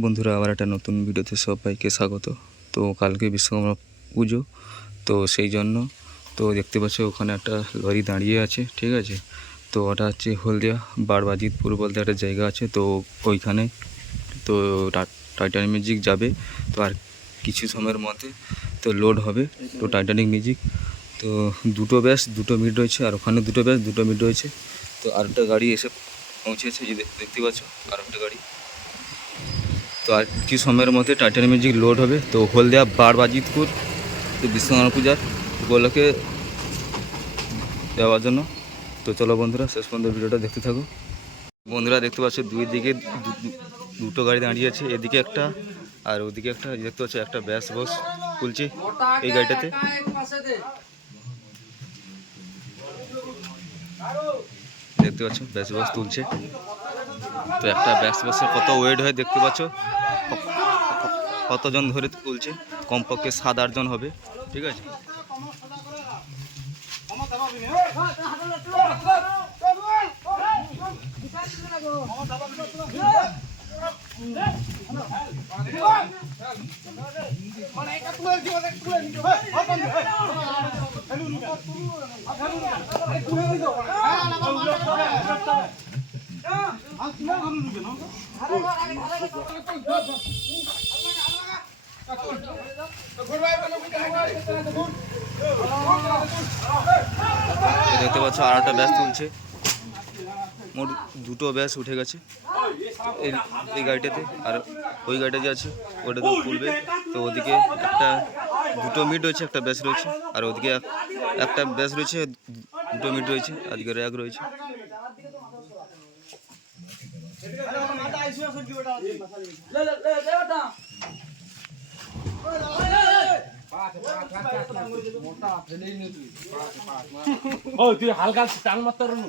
বন্ধুরা, আবার একটা নতুন ভিডিওতে সবাইকে স্বাগত। তো কালকে বিশ্বকর্মা পুজো, তো সেই জন্য তো দেখতে পাচ্ছ ওখানে একটা লরি দাঁড়িয়ে আছে, ঠিক আছে। তো ওটা হচ্ছে হলদিয়া বারবাজিতপুর বলতে একটা জায়গা আছে, তো ওইখানে তো টাইটানিক মিউজিক যাবে। তো আর কিছু সময়ের মধ্যে তো লোড হবে। তো টাইটানিক মিউজিক তো দুটো ব্যাস 2 মিনিট রয়েছে, আর ওখানে দুটো ব্যাস 2 মিনিট রয়েছে। তো আরেকটা গাড়ি এসে পৌঁছেছে, যে দেখতে পাচ্ছ আরেকটা গাড়ি। তো আর কিছু সময়ের মধ্যে টাইটানিক মিউজিক লোড হবে। তো হলদিয়া বারবাজিতপুর তো বিশ্বকর্মা পূজার উপলক্ষে দেওয়ার জন্য। তো চলো বন্ধুরা, শেষ পর্যন্ত ভিডিওটা দেখতে থাকো। বন্ধুরা দেখতে পাচ্ছ দুই দিকে দুটো গাড়ি দাঁড়িয়ে আছে, এদিকে একটা আর ওদিকে একটা। দেখতে পাচ্ছ একটা ব্যাস বস খুলছে এই গাড়িটাতে। দেখতে পাচ্ছ ব্যাস বস তুলছে। তো একটা ব্যাস বসের কত ওয়েট হয় দেখতে পাচ্ছ, কতজন ধরে তুলছে, কমপক্ষে 7-8 জন হবে, ঠিক আছে। দেখতে পাচ্ছ আর একটা ব্যাস তুলছে, মোট দুটো ব্যাস উঠে গেছে এই গাড়িটাতে। আর ওই গাড়িটা যে আছে ওটাতে তুলবে। তো ওদিকে একটা 2 মিনিট রয়েছে, একটা ব্যাস রয়েছে। আর ওদিকে একটা ব্যাস রয়েছে, 2 মিনিট রয়েছে। আজকে র্যাক রয়েছে। তুই হালকা টান মারতে পারবি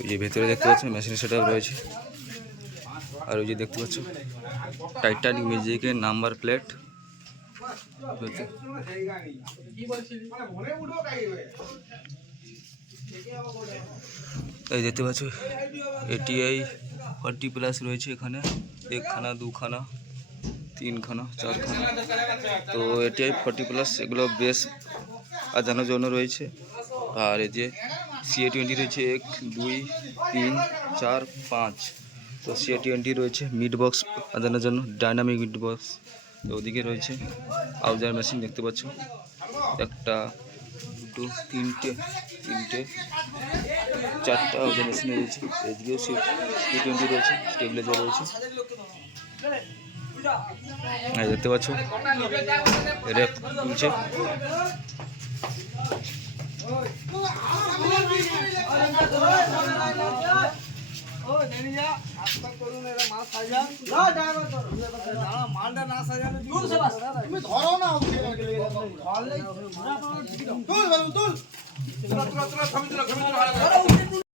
ওই যে ভেতরে দেখতে পাচ্ছ মেশিন সেটআপ রয়েছে। আর ওই যে দেখতে পাচ্ছ টাইটানিক মিউজিকের নাম্বার প্লেট। এই দেখতে পাচ্ছ ATI 40+ রয়েছে এখানে, 1খানা 2খানা 3খানা 4খানা। তো ATI 40+, এগুলো বেশ আজানোর জন্য রয়েছে। আর এই যে CA20 রয়েছে 1 2 3 4 5। তো CA20 রয়েছে মিড বক্স আজানোর জন্য, ডাইনামিক মিড বক্স। তো ওদিকে রয়েছে আউজার মেশিন দেখতে পাচ্ছ, একটা 2 3টে 4টা আউজার মেশিন রয়েছে। এদিকেও CA20 রয়েছে, স্টেবিলাইজার রয়েছে। দেখতে পাচ্ছ র্যাক তুলছে। মালটা না সাজানো তুমি ধরো না, তুল